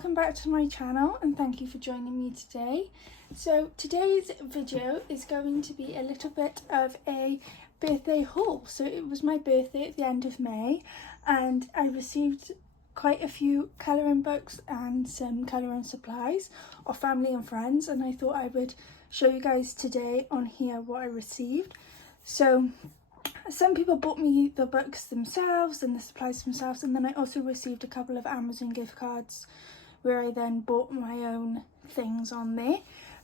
welcome back to my channel and thank you for joining me today. So today's video is going to be a little bit of a birthday haul. So it was my birthday at the end of May and I received quite a few colouring books and some colouring supplies off family and friends, and I thought I would show you guys today on here what I received. So some people bought me the books themselves and the supplies themselves, and then I also received a couple of Amazon gift cards where I then bought my own things on there,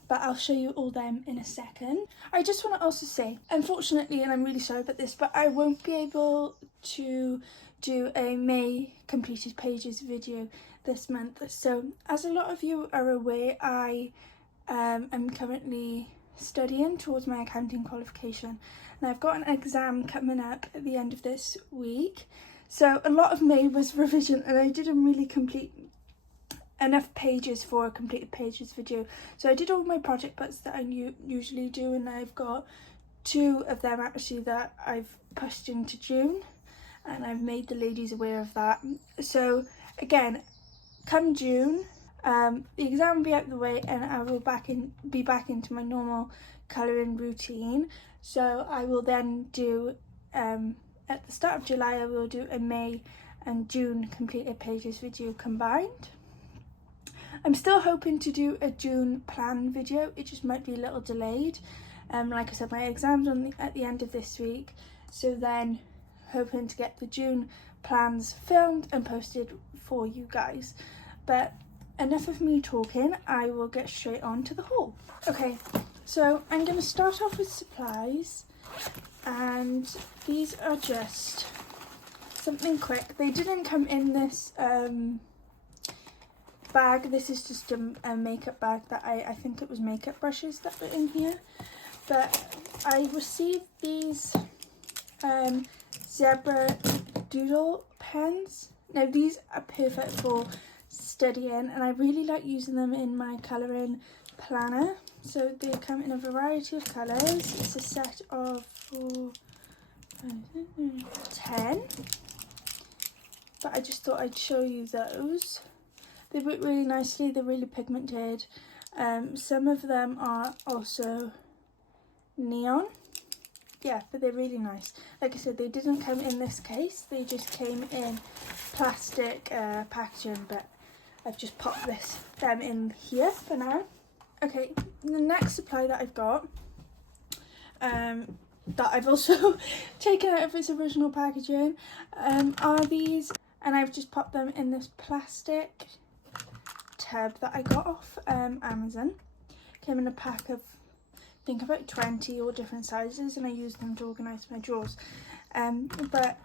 but I'll show you all them in a second. I just want to also say, unfortunately, and I'm really sorry about this, but I won't be able to do a May completed pages video this month. So as a lot of you are aware, I am currently studying towards my accounting qualification, and I've got an exam coming up at the end of this week. So a lot of May was revision and I didn't really complete enough pages for a completed pages video. So I did all my project books that I usually do, and I've got 2 of them actually that I've pushed into June, and I've made the ladies aware of that. So again, come June, the exam will be out of the way and I will be back into my normal colouring routine. So I will then do, at the start of July, I will do a May and June completed pages video combined. I'm still hoping to do a June plan video, it just might be a little delayed. Like I said, my exam's at the end of this week, so then hoping to get the June plans filmed and posted for you guys. But enough of me talking, I will get straight on to the haul. Okay, so I'm going to start off with supplies, and these are just something quick. They didn't come in this bag. This is just a makeup bag that I think it was makeup brushes that were in here. But I received these zebra doodle pens. Now these are perfect for studying and I really like using them in my colouring planner. So they come in a variety of colours. It's a set of 10, but I just thought I'd show you those. They work really nicely, they're really pigmented. Some of them are also neon. Yeah, but they're really nice. Like I said, they didn't come in this case, they just came in plastic packaging, but I've just popped them in here for now. Okay, the next supply that I've got, that I've also taken out of its original packaging, are these, and I've just popped them in this plastic tub that I got off Amazon. Came in a pack of, I think about 20 all different sizes, and I used them to organise my drawers. But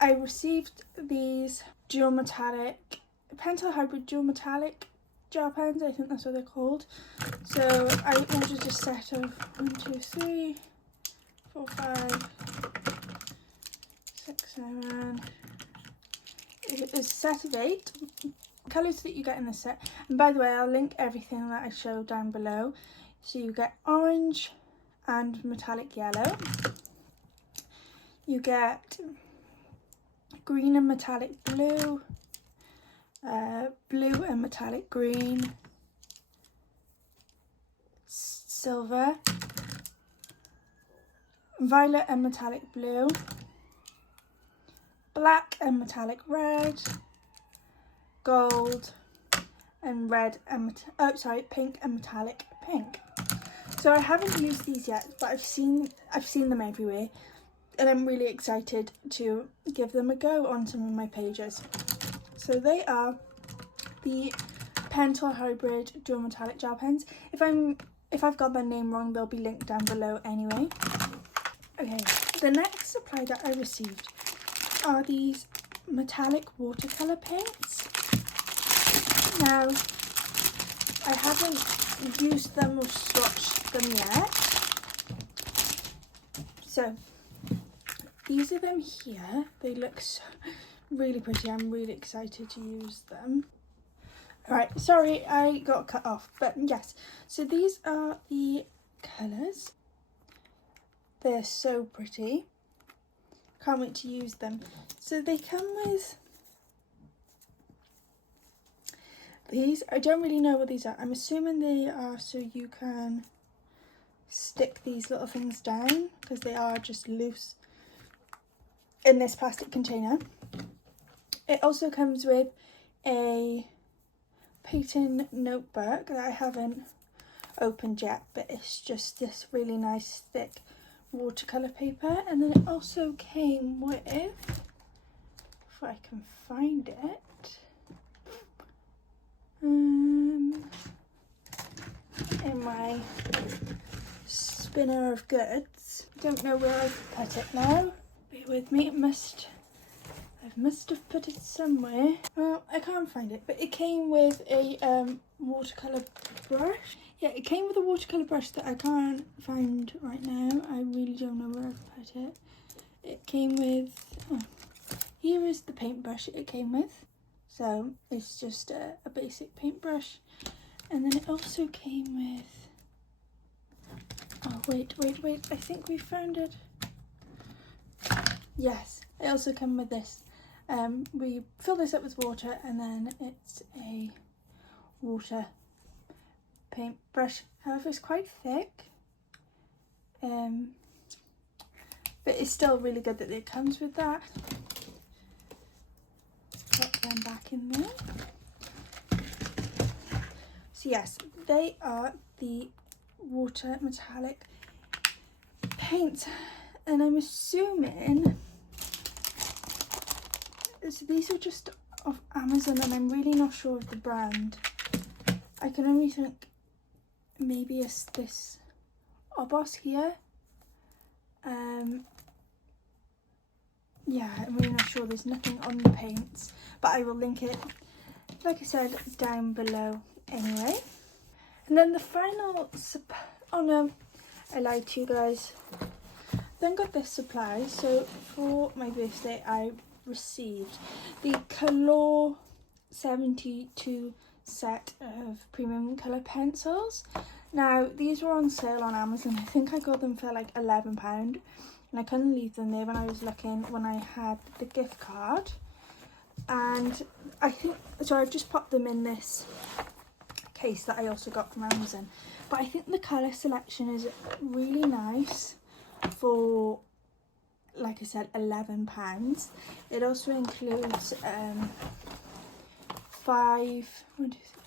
I received these dual metallic, pentel hybrid dual metallic gel pens, I think that's what they're called. So I ordered a set of 1, 2, 3, 4, 5, 6, 7. It's a set of 8 colours that you get in this set. And by the way, I'll link everything that I show down below. So you get orange and metallic yellow. You get green and metallic blue, blue and metallic green, silver, violet and metallic blue, black and metallic red, gold, and red and pink and metallic pink. So I haven't used these yet, but I've seen them everywhere, and I'm really excited to give them a go on some of my pages. So they are the Pentel Hybrid Dual Metallic Gel Pens. If I've got their name wrong, they'll be linked down below anyway. Okay, the next supply that I received are these metallic watercolour paints. Now, I haven't used them or swatched them yet. So, these are them here. They look so really pretty. I'm really excited to use them. Alright, sorry I got cut off, but yes. So these are the colours. They're so pretty. Can't wait to use them. So they come with These, I don't really know what these are. I'm assuming they are so you can stick these little things down, because they are just loose in this plastic container. It also comes with a painting notebook that I haven't opened yet, but it's just this really nice thick watercolor paper. And then it also came with, if I can find it, in my spinner of goods. Don't know where I've put it now. Bear with me, I must have put it somewhere. Well, I can't find it, but it came with a watercolor brush. Yeah, it came with a watercolor brush that I can't find right now. I really don't know where I've put it. It came with, here is the paintbrush it came with. So it's just a basic paintbrush. And then it also came with, oh wait, I think we found it. Yes, it also came with this. We fill this up with water, and then it's a water paintbrush. However, it's quite thick. But it's still really good that it comes with that. Put them back in there. So yes, they are the water metallic paints, and I'm assuming, so these are just off Amazon, and I'm really not sure of the brand. I can only think maybe it's this Obos here. Yeah, I'm really not sure. There's nothing on the paints, but I will link it, like I said, down below anyway. And then the final oh no, I lied to you guys. Then got this supply. So for my birthday I received the Color 72 set of premium colour pencils. Now these were on sale on Amazon. I think I got them for like £11, and I couldn't leave them there when I was looking when I had the gift card. And I think, so I've just popped them in this case that I also got from Amazon. But I think the colour selection is really nice for, like I said, £11. It also includes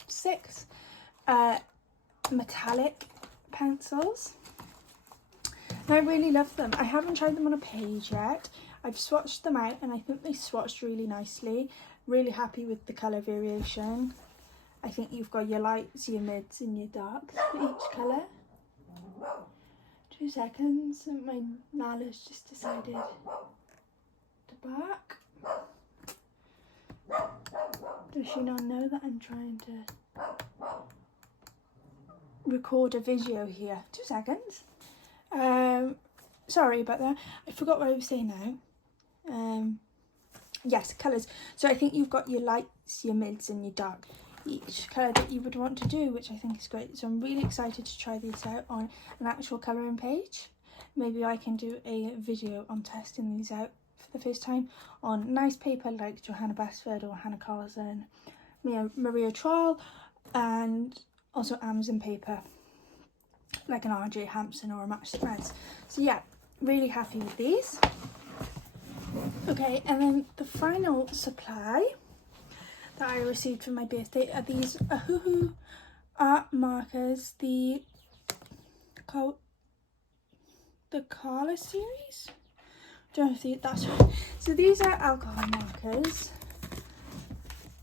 6 metallic pencils. And I really love them. I haven't tried them on a page yet. I've swatched them out, and I think they swatched really nicely. Really happy with the colour variation. I think you've got your lights, your mids and your darks for each colour. 2 seconds, and my Nala's just decided to bark. Does she not know that I'm trying to record a video here? 2 seconds. Sorry about that. I forgot what I was saying now. Yes, colours. So I think you've got your lights, your mids and your dark, each colour that you would want to do, which I think is great. So I'm really excited to try these out on an actual colouring page. Maybe I can do a video on testing these out for the first time on nice paper like Johanna Basford or Hannah Carlson, Maria Troll, and also Amazon paper like an RJ Hampson or a Mesmerize. So yeah, really happy with these. Okay, and then the final supply that I received for my birthday are these Ahuhu art markers, the Carla series. Don't know if that's right. So these are alcohol markers,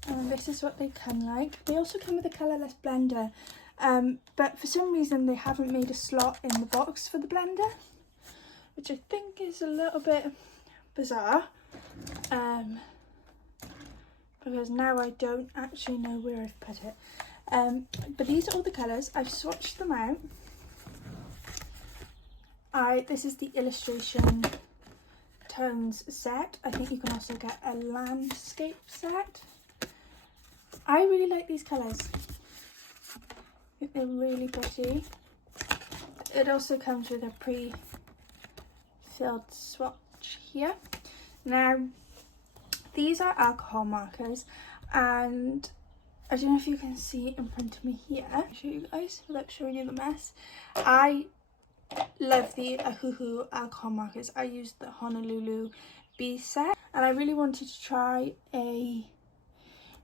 and this is what they come like. They also come with a colourless blender, but for some reason they haven't made a slot in the box for the blender, which I think is a little bit bizarre, because now I don't actually know where I've put it. But these are all the colours. I've swatched them out. This is the illustration tones set. I think you can also get a landscape set. I really like these colours. I think they're really pretty. It also comes with a pre-filled swatch here. Now, these are alcohol markers, and I don't know if you can see in front of me here. I'll show you guys without showing you the mess. I love the Ohuhu alcohol markers. I used the Honolulu B set, and I really wanted to try a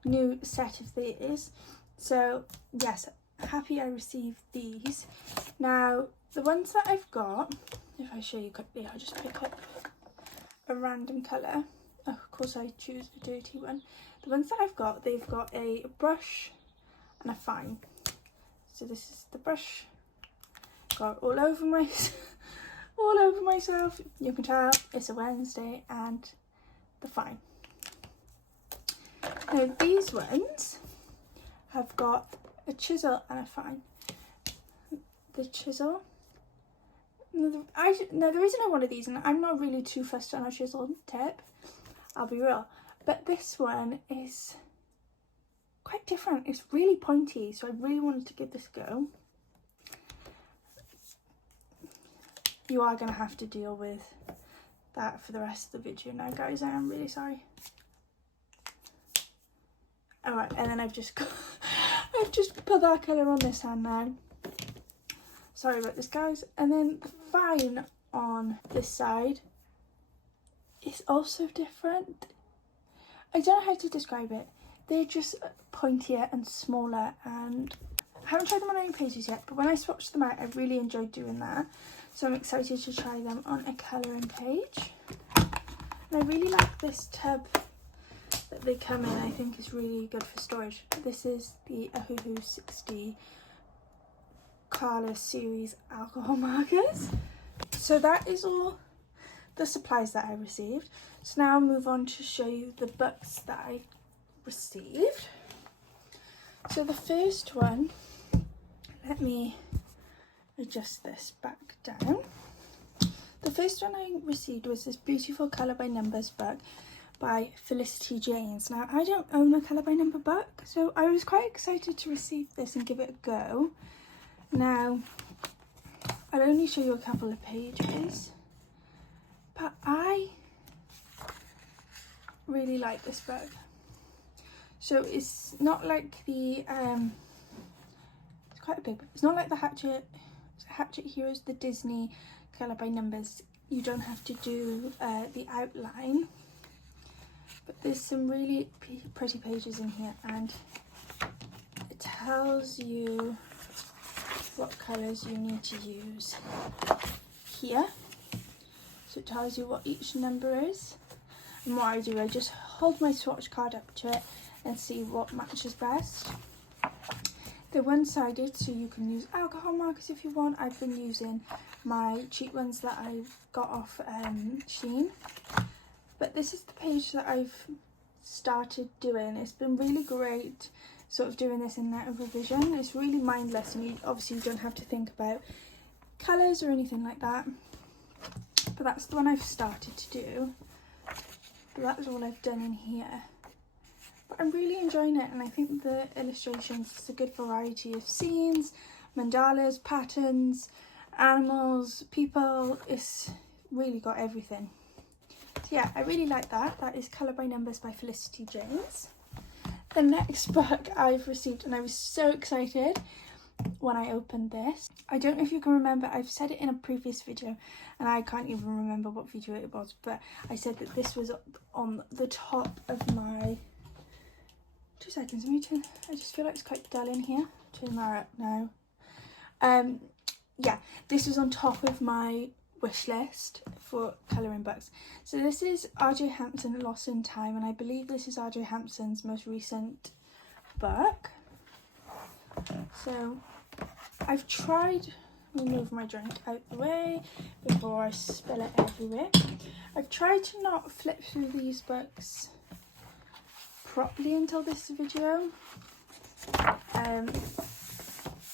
new set of these. So yes, happy I received these. Now the ones that I've got, if I show you quickly, I'll just pick up a random colour. Oh, of course I choose a dirty one. The ones that I've got, they've got a brush and a fine. So this is the brush. Got all over my all over myself. You can tell it's a Wednesday, and the fine. Now these ones have got a chisel and a fine. The chisel. Now there isn't one of these, and I'm not really too fussed on a chisel tip, I'll be real. But this one is quite different. It's really pointy, so I really wanted to give this a go. You are going to have to deal with that for the rest of the video now, guys. I am really sorry. Alright, and then I've just put that colour on this hand now. Sorry about this, guys. And then the fine on this side is also different. I don't know how to describe it. They're just pointier and smaller, and I haven't tried them on any pages yet, but when I swatched them out, I really enjoyed doing that. So I'm excited to try them on a colouring page. And I really like this tub that they come in. I think is really good for storage. This is the Ohuhu 60 Colour Series alcohol markers. So that is all the supplies that I received. So now I'll move on to show you the books that I received. So the first one, let me adjust this back down. The first one I received was this beautiful Colour by Numbers book by Felicity Janes. Now I don't own a Colour by Number book, so I was quite excited to receive this and give it a go. Now I'll only show you a couple of pages, but I really like this book. So it's not like the it's quite a big book. It's not like the Hatchet Heroes, the Disney Colour by Numbers. You don't have to do the outline, but there's some really pretty pages in here, and it tells you what colours you need to use here. So it tells you what each number is, and what I do, I just hold my swatch card up to it and see what matches best. They're one-sided, so you can use alcohol markers if you want. I've been using my cheap ones that I got off Shein. But this is the page that I've started doing. It's been really great sort of doing this in that revision. It's really mindless, and you obviously don't have to think about colours or anything like that. But that's the one I've started to do. But that's all I've done in here. But I'm really enjoying it, and I think the illustrations, it's a good variety of scenes, mandalas, patterns, animals, people. It's really got everything. So yeah, I really like that. That is Colour by Numbers by Felicity Janes. The next book I've received, and I was so excited when I opened this. I don't know if you can remember, I've said it in a previous video, and I can't even remember what video it was, but I said that this was on the top of my... 2 seconds, let me turn, I just feel like it's quite dull in here. Turn that up now. Yeah, this was on top of my wish list for colouring books. So this is R.J. Hampson, Lost in Time, and I believe this is R.J. Hampson's most recent book. So I've tried, let me move my drink out the way before I spill it everywhere. I've tried to not flip through these books properly until this video,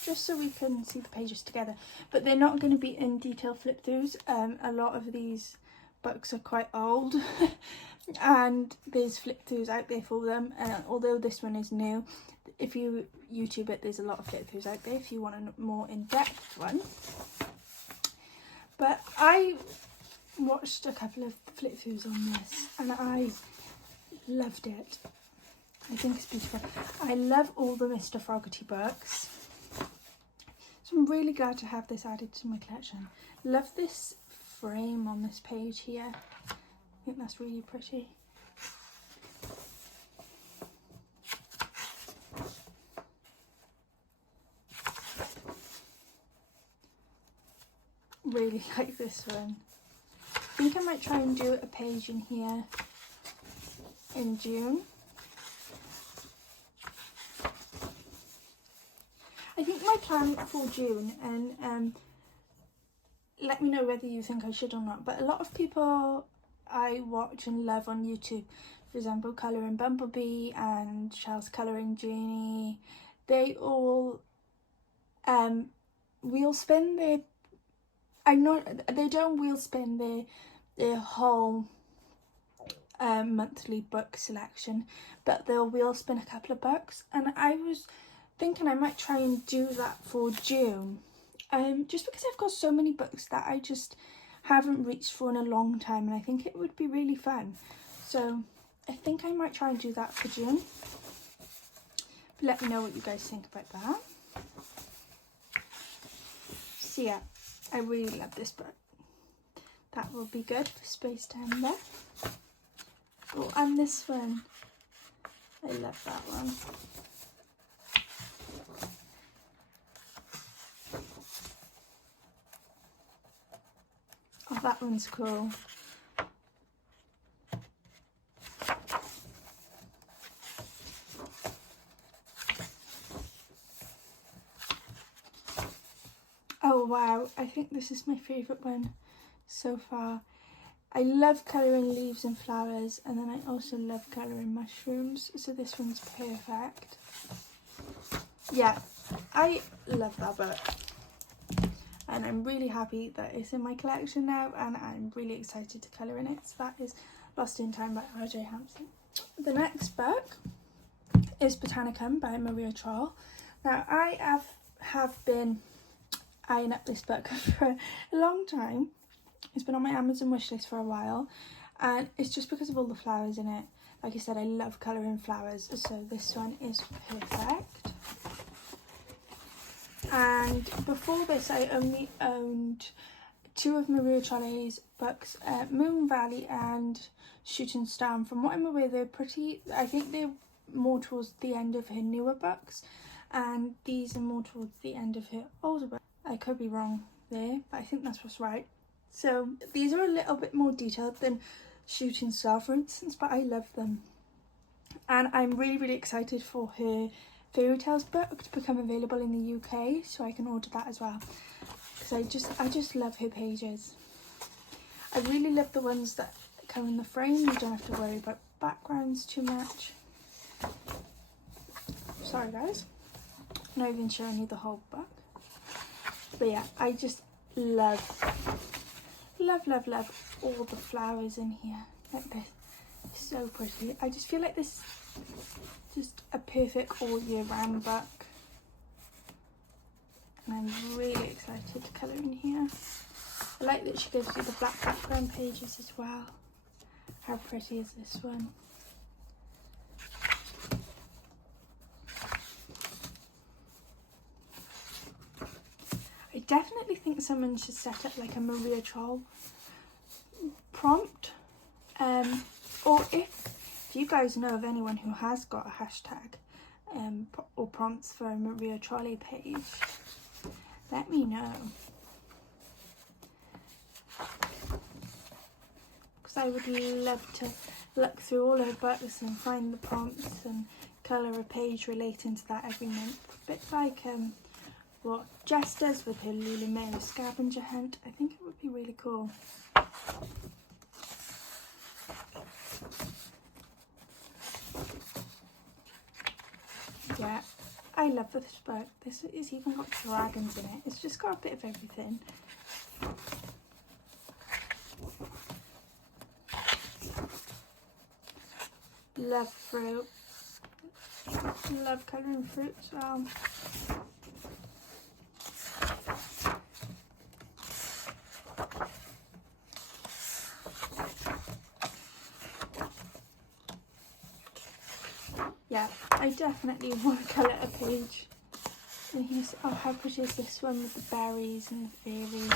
just so we can see the pages together, but they're not going to be in detail flip throughs. A lot of these books are quite old and there's flip throughs out there for them, although this one is new. If you YouTube it, there's a lot of flip throughs out there if you want a more in-depth one. But I watched a couple of flip throughs on this and I loved it. I think it's beautiful. I love all the Mr. Fogarty books. So I'm really glad to have this added to my collection. Love this frame on this page here. I think that's really pretty. Really like this one. I think I might try and do a page in here in June. I think my plan for June, and let me know whether you think I should or not, but a lot of people I watch and love on YouTube, for example Colouring Bumblebee and Charles Colouring Genie, they all wheel spin their, they don't wheel spin their whole monthly book selection, but they'll wheel spin a couple of books, and I was thinking I might try and do that for June, just because I've got so many books that I just haven't reached for in a long time, and I think it would be really fun. So I think I might try and do that for June. But let me know what you guys think about that. So yeah, I really love this book. That will be good for space time there. Oh, and this one. I love that one. Oh, that one's cool. Oh wow, I think this is my favourite one so far. I love colouring leaves and flowers, and then I also love colouring mushrooms, so this one's perfect. Yeah, I love that book, and I'm really happy that it's in my collection now, and I'm really excited to colour in it. So that is Lost in Time by R.J. Hampson. The next book is Botanicum by Maria Troll. Now I have been eyeing up this book for a long time. It's been on my Amazon wishlist for a while, and it's just because of all the flowers in it. Like I said, I love colouring flowers, so this one is perfect. And before this, I only owned two of Maria Troll's books, Moon Valley and Shooting Star. And from what I'm aware, they're pretty, I think they're more towards the end of her newer books, and these are more towards the end of her older books. I could be wrong there, but I think that's what's right. So these are a little bit more detailed than Shooting Star, for instance, but I love them. And I'm really, really excited for her Fairy Tales book to become available in the UK, so I can order that as well. Because I just love her pages. I really love the ones that come in the frame. You don't have to worry about backgrounds too much. Sorry guys, I'm not even showing you the whole book. But yeah, I just love all the flowers in here. Like this, so pretty. I just feel like this is just a perfect all year round book, and I'm really excited to colour in here. I like that she gives you the black background pages as well. How pretty is this one? I definitely think someone should set up like a Maria Troll prompt, or if you guys know of anyone who has got a hashtag or prompts for a Maria Troll page, let me know, because I would love to look through all her books and find the prompts and colour a page relating to that every month. A bit like what Jess does with her Lulu Mary scavenger hunt. I think it would be really cool. Yeah, I love this book. This has even got dragons in it. It's just got a bit of everything. Love fruit. Love colouring fruit as well. yeah, I definitely want to colour a page. And here's, oh, how pretty is this one with the berries and the fairies.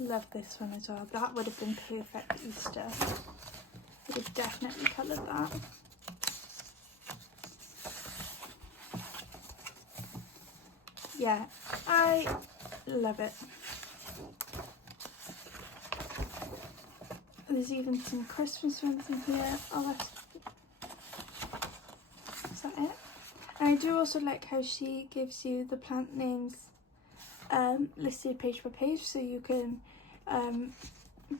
Love this one as well. That would have been perfect Easter. I would have definitely coloured that. Yeah, I love it. There's even some Christmas ones in here. Oh, is that it? And I do also like how she gives you the plant names listed page by page, so you can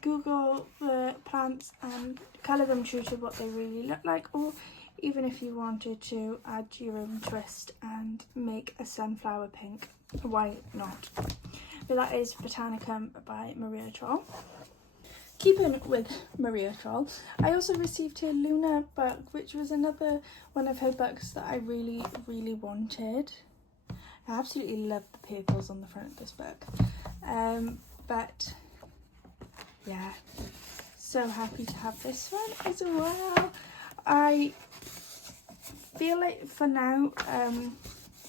Google the plants and colour them true to what they really look like, or even if you wanted to add your own twist and make a sunflower pink, why not? But that is Botanicum by Maria Troll. Keeping with Maria Troll, I also received her Luna book, which was another one of her books that I really, really wanted. I absolutely love the purples on the front of this book. But yeah, so happy to have this one as well. I feel like for now,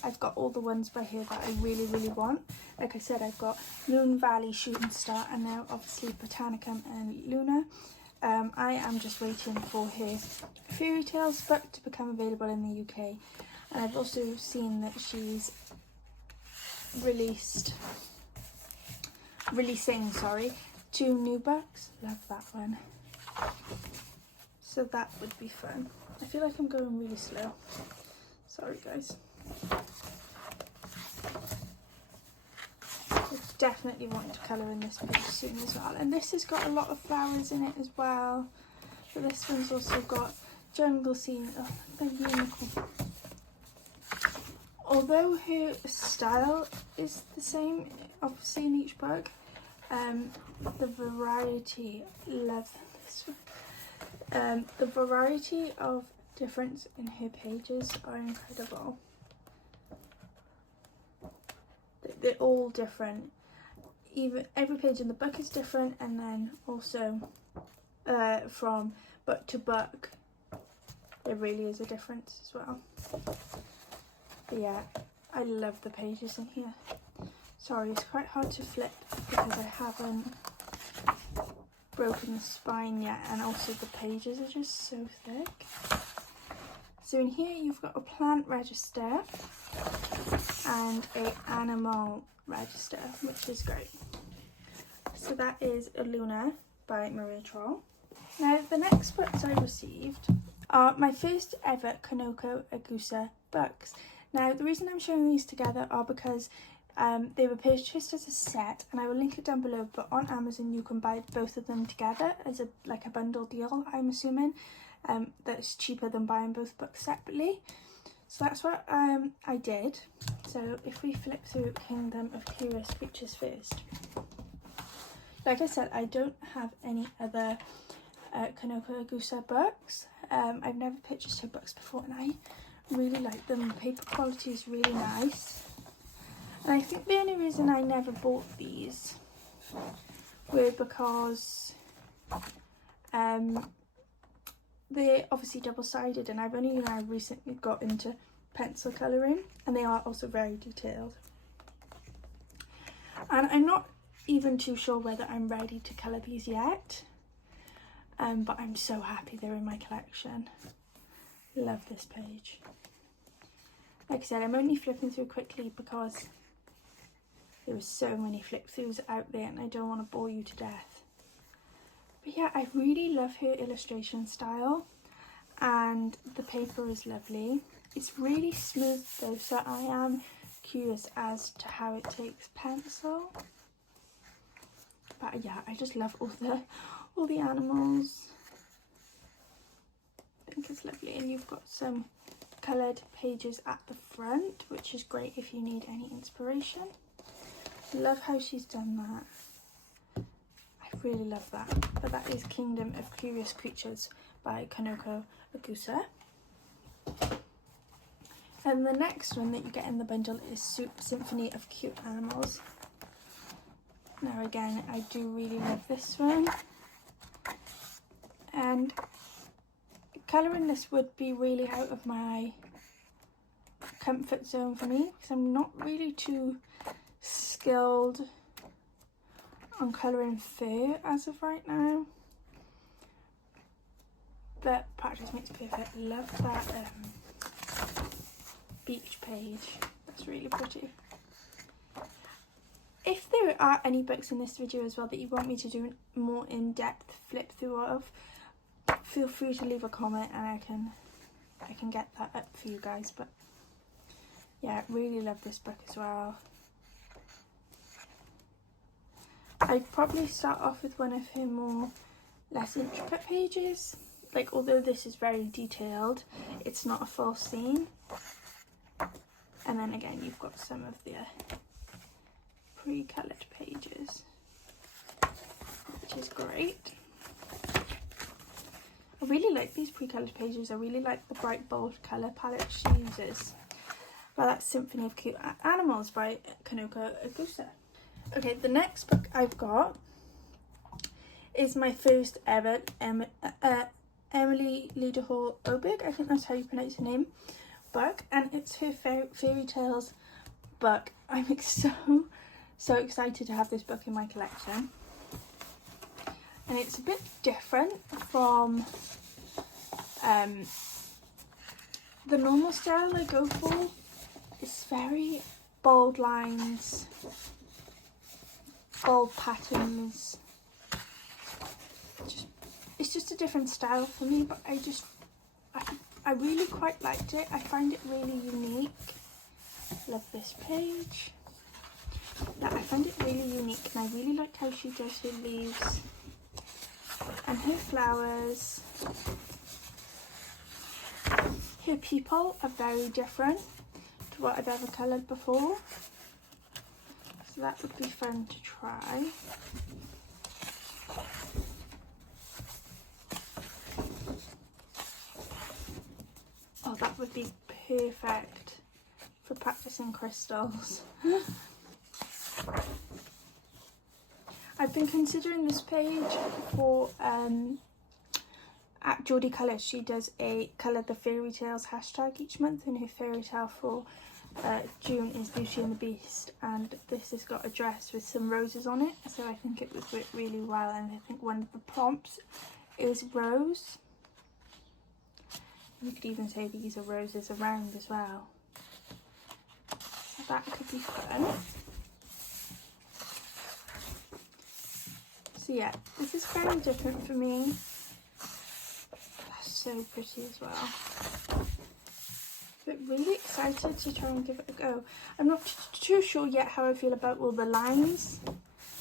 I've got all the ones by here that I really, really want. Like I said, I've got Moon Valley, Shooting Star, and now obviously Botanicum and Luna. I am just waiting for her Fairy Tales book to become available in the UK. And I've also seen that she's releasing 2 new books. Love that one. So that would be fun. I feel like I'm going really slow. Sorry guys. I definitely want to colour in this page soon as well. And this has got a lot of flowers in it as well. But this one's also got jungle scene. Oh, the unicorn. Although her style is the same, obviously in each book, the variety, love this one. The variety of difference in her pages are incredible. They're all different. Even every page in the book is different, and then also from book to book, there really is a difference as well. But yeah, I love the pages in here. Sorry, it's quite hard to flip because I haven't broken the spine yet, and also the pages are just so thick. So in here you've got a plant register and an animal register, which is great. So that is Luna by Maria Troll. Now the next books I received are my first ever Kanoko Agusa books. Now the reason I'm showing these together are because they were purchased as a set, and I will link it down below, but on Amazon you can buy both of them together as a bundle deal, I'm assuming. That's cheaper than buying both books separately. So that's what I did. So if we flip through Kingdom of Curious Creatures first. Like I said, I don't have any other Kanoko Agusa books. I've never purchased her books before, and I really like them. The paper quality is really nice. And I think the only reason I never bought these were because they're obviously double-sided, and I've only now recently got into pencil colouring, and they are also very detailed. And I'm not even too sure whether I'm ready to colour these yet, but I'm so happy they're in my collection. Love this page. Like I said, I'm only flipping through quickly because there are so many flip throughs out there and I don't want to bore you to death. But yeah, I really love her illustration style, and the paper is lovely. It's really smooth though, so I am curious as to how it takes pencil. But yeah, I just love all the animals. I think it's lovely, and you've got some coloured pages at the front, which is great if you need any inspiration. Love how she's done that. I really love that. But that is Kingdom of Curious Creatures by Kanoko Agusa. And the next one that you get in the bundle is Symphony of Cute Animals. Now again, I do really love this one. and colouring this would be really out of my comfort zone for me, because I'm not really too skilled on colouring fur as of right now. But practice makes perfect. Love that beach page. That's really pretty. If there are any books in this video as well that you want me to do a more in-depth flip through of, feel free to leave a comment and I can get that up for you guys. But yeah, I really love this book as well. I'd probably start off with one of her more less intricate pages. Like, although this is very detailed, it's not a full scene. And then again, you've got some of the pre-coloured pages, which is great. I really like these pre-coloured pages. I really like the bright bold colour palette she uses. Well, that's Symphony of Cute Animals by Kanoko Agusa. Okay, the next book I've got is my first ever Emily Leaderhall Oberg, I think that's how you pronounce her name, book, and it's her fairy tales book. I'm so excited to have this book in my collection, and it's a bit different from the normal style I go for. It's very bold lines, bold patterns. It's just a different style for me, but I really quite liked it. I find it really unique. Love this page. Yeah, I find it really unique, and I really like how she does her leaves and her flowers. Her people are very different to what I've ever coloured before, so that would be fun to try. Oh, that would be perfect for practicing crystals. I've been considering this page for at Geordie Colours. She does a Colour the Fairy Tales hashtag each month, and her fairy tale for June is Beauty and the Beast, and this has got a dress with some roses on it, so I think it would work really well. And I think one of the prompts is rose. You could even say these are roses around as well. So that could be fun. So yeah, this is very different for me. That's so pretty as well. But really excited to try and give it a go. I'm not too sure yet how I feel about all the lines.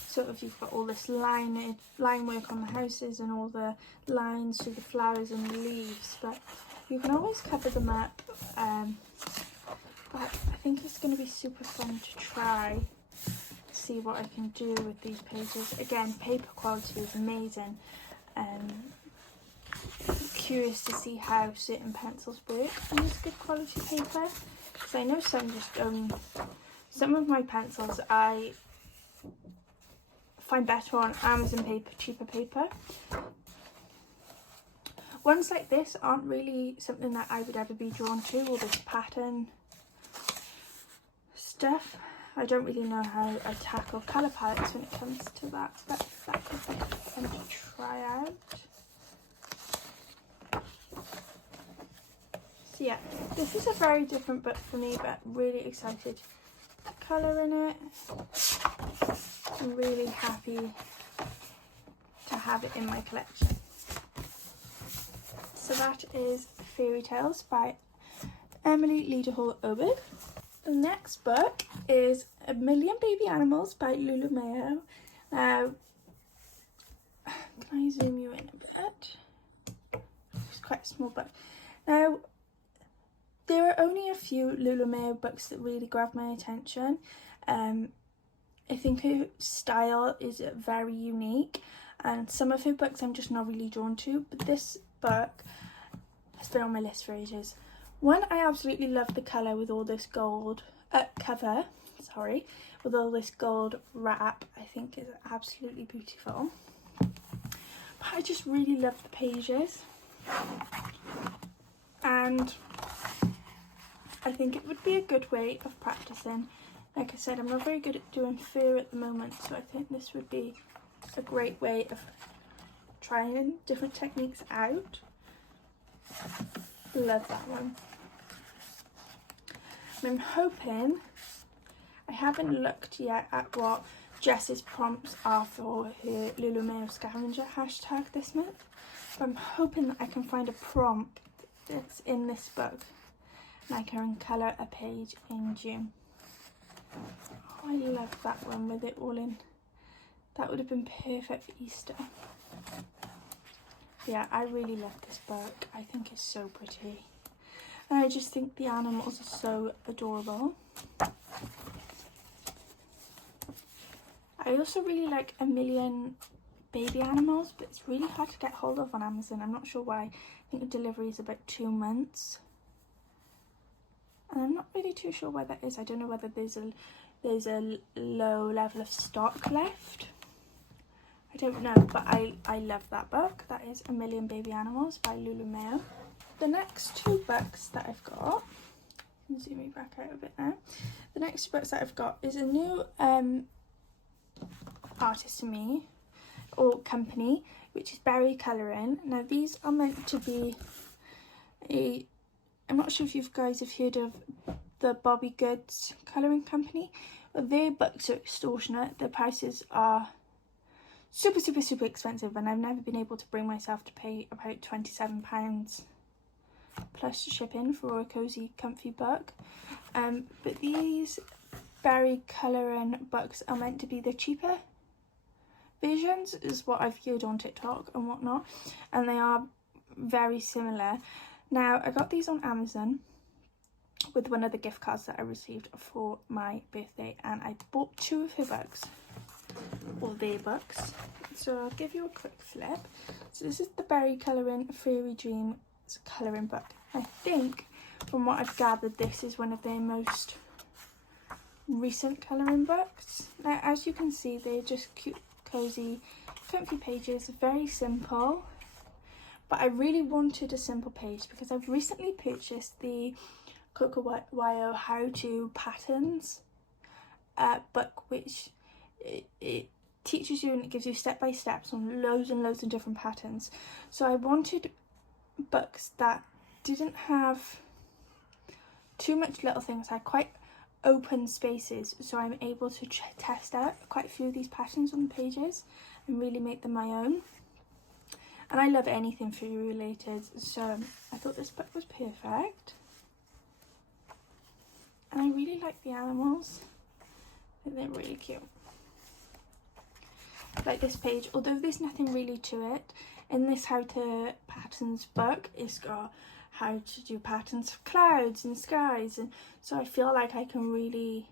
Sort of, you've got all this line work on the houses and all the lines through the flowers and the leaves, but you can always cover them up. But I think it's going to be super fun to try, see what I can do with these pages. Again, paper quality is amazing. Curious to see how certain pencils work on this good quality paper, because I know some just some of my pencils I find better on Amazon paper, cheaper paper. Ones like this aren't really something that I would ever be drawn to, all this pattern stuff. I don't really know how I tackle colour palettes when it comes to that, but that could be fun to try out. So yeah, this is a very different book for me, but really excited to colour in it. I'm really happy to have it in my collection. So that is Fairy Tales by Emily Leaderhall Oberg. The next book is A Million Baby Animals by Lulu Mayo. Now, can I zoom you in a bit? It's quite a small book. Now, there are only a few Lulu Mayo books that really grab my attention. I think her style is very unique, and some of her books I'm just not really drawn to, but this book has been on my list for ages. One, I absolutely love the colour with all this gold cover, with all this gold wrap. I think is absolutely beautiful. but I just really love the pages, and I think it would be a good way of practicing. Like I said, I'm not very good at doing fur at the moment, so I think this would be a great way of trying different techniques out. Love that one. And I'm hoping, I haven't looked yet at what Jess's prompts are for her Lululemon scavenger hashtag this month, but I'm hoping that I can find a prompt that's in this book and I can colour a page in June. Oh, I love that one with it all in. That would have been perfect for Easter. Yeah, I really love this book. I think it's so pretty. And I just think the animals are so adorable. I also really like A Million Baby Animals, but it's really hard to get hold of on Amazon. I'm not sure why. I think the delivery is about 2 months. And I'm not really too sure why that is. I don't know whether there's a low level of stock left. I don't know, but I love that book. That is A Million Baby Animals by Lululemon. The next 2 books that I've got, you can zoom me back out a bit now. The next 2 books that I've got is a new artist to me, or company, which is Berry Colouring. Now these are meant to be I'm not sure if you guys have heard of the Bobby Goods colouring company, but their books are extortionate. The prices are super expensive, and I've never been able to bring myself to pay about £27 plus shipping for a cozy comfy book. But these Berry Colouring books are meant to be the cheaper versions, is what I've heard on TikTok and whatnot, and they are very similar. Now I got these on Amazon with one of the gift cards that I received for my birthday, and I bought 2 of her books, or their books. So I'll give you a quick flip. So this is the Berry Colouring Fairy Dreams colouring book. I think from what I've gathered, this is one of their most recent colouring books. Now as you can see, they're just cute, cozy, comfy pages, very simple. But I really wanted a simple page because I've recently purchased the Coco Wyo How To Patterns book, which it teaches you and it gives you step-by-steps on loads and loads of different patterns. So I wanted books that didn't have too much little things, had quite open spaces, so I'm able to test out quite a few of these patterns on the pages and really make them my own. And I love anything fairy related, so I thought this book was perfect. And I really like the animals. I think they're really cute. Like this page, although there's nothing really to it, in this How to Patterns book, it's got how to do patterns for clouds and skies, and so I feel like I can really,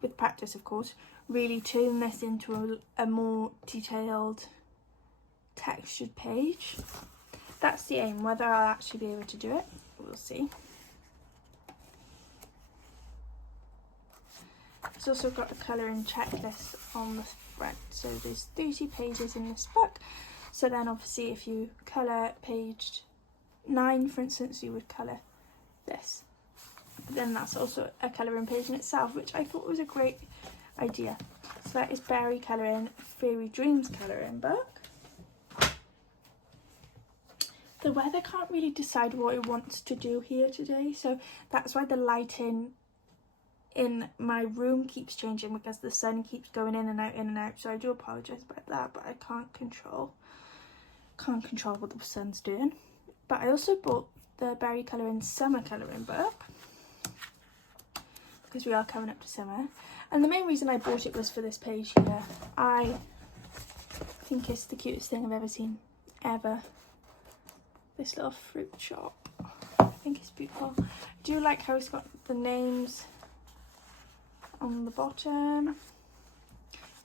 with practice of course, really turn this into a more detailed textured page. That's the aim. Whether I'll actually be able to do it, we'll see. It's also got a colouring checklist on the front, so there's 30 pages in this book. So then obviously if you colour page 9 for instance, you would colour this. But then that's also a colouring page in itself, which I thought was a great idea. So that is Berry Colouring Fairy Dreams colouring book. The weather can't really decide what it wants to do here today, so that's why the lighting in my room keeps changing, because the sun keeps going in and out, so I do apologise about that, but I can't control what the sun's doing. But I also bought the Berry Colouring Summer colouring book, because we are coming up to summer, and the main reason I bought it was for this page here. I think it's the cutest thing I've ever seen, ever. This little fruit shop, I think it's beautiful. I do like how it's got the names on the bottom,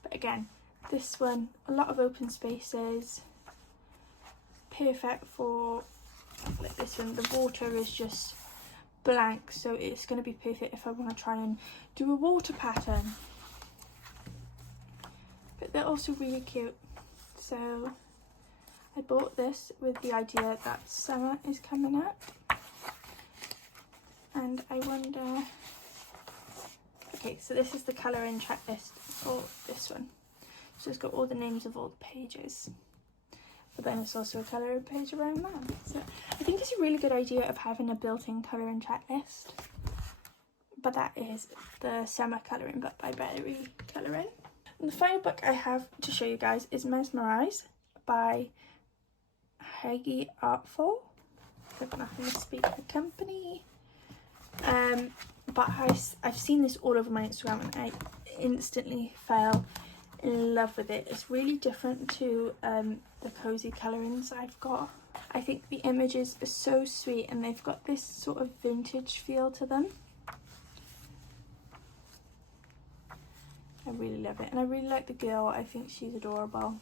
but again, this one, a lot of open spaces, perfect for, like this one, the water is just blank, so it's going to be perfect if I want to try and do a water pattern. But they're also really cute, So I bought this with the idea that summer is coming up, and I wonder, okay, so this is the colouring checklist for this one. So it's got all the names of all the pages, but then it's also a colouring page around that. So I think it's a really good idea of having a built-in colouring checklist. But that is the Summer Colouring book by Berry Colouring. And the final book I have to show you guys is Mesmerize by Heidi Artful. I'm not going to speak the company. But I've seen this all over my Instagram and I instantly fell in love with it. It's really different to the cozy colourings I've got. I think the images are so sweet and they've got this sort of vintage feel to them. I really love it, and I really like the girl. I think she's adorable,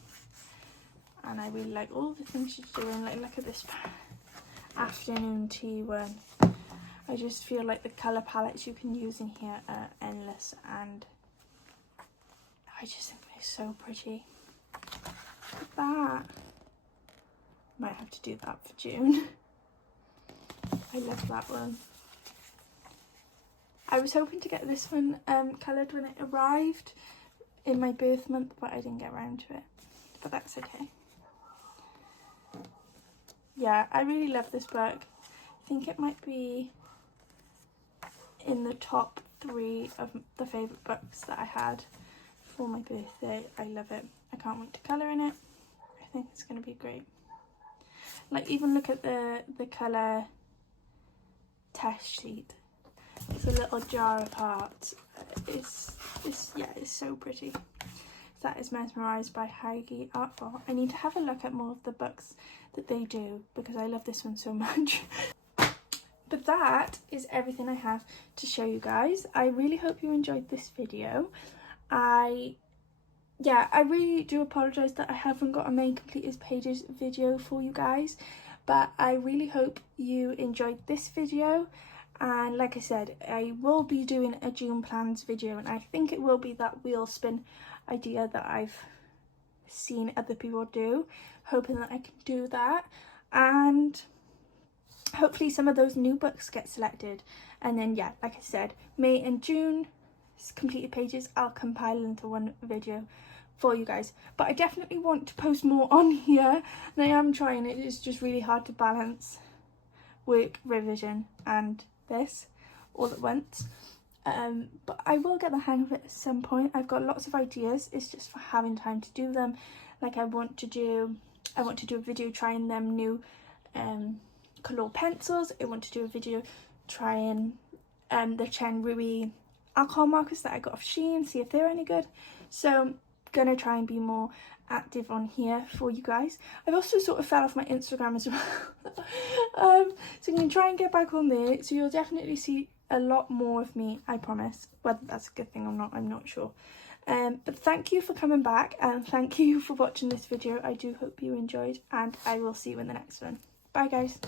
and I really like all the things she's doing. Like, look at this afternoon tea one. I just feel like the colour palettes you can use in here are endless, and I just think they're so pretty. Look at that. Might have to do that for June. I love that one. I was hoping to get this one coloured when it arrived in my birth month, but I didn't get around to it. But that's okay. Yeah, I really love this book. I think it might be in the top 3 of the favourite books that I had for my birthday. I love it. I can't wait to colour in it. I think it's going to be great. Like, even look at the colour test sheet. It's a little jar of hearts. It's so pretty. That is Mesmerized by Heidi Artful. I need to have a look at more of the books that they do because I love this one so much. But that is everything I have to show you guys. I really hope you enjoyed this video. I really do apologise that I haven't got a main completed pages video for you guys, but I really hope you enjoyed this video. And like I said, I will be doing a June plans video, and I think it will be that wheel spin idea that I've seen other people do, hoping that I can do that, and hopefully some of those new books get selected. And then, yeah, like I said, May and June completed pages I'll compile into one video for you guys. But I definitely want to post more on here, and I am trying. It is just really hard to balance work, revision and this all at once, but I will get the hang of it at some point. I've got lots of ideas, it's just for having time to do them. Like, I want to do a video trying them new colour pencils. I want to do a video trying the Chen Rui alcohol markers that I got off Shein, see if they're any good. So I'm gonna try and be more active on here for you guys. I've also sort of fell off my Instagram as well. So I'm going to try and get back on there, so you'll definitely see a lot more of me, I promise. Whether that's a good thing or not, I'm not sure. But thank you for coming back, and thank you for watching this video. I do hope you enjoyed, and I will see you in the next one. Bye guys.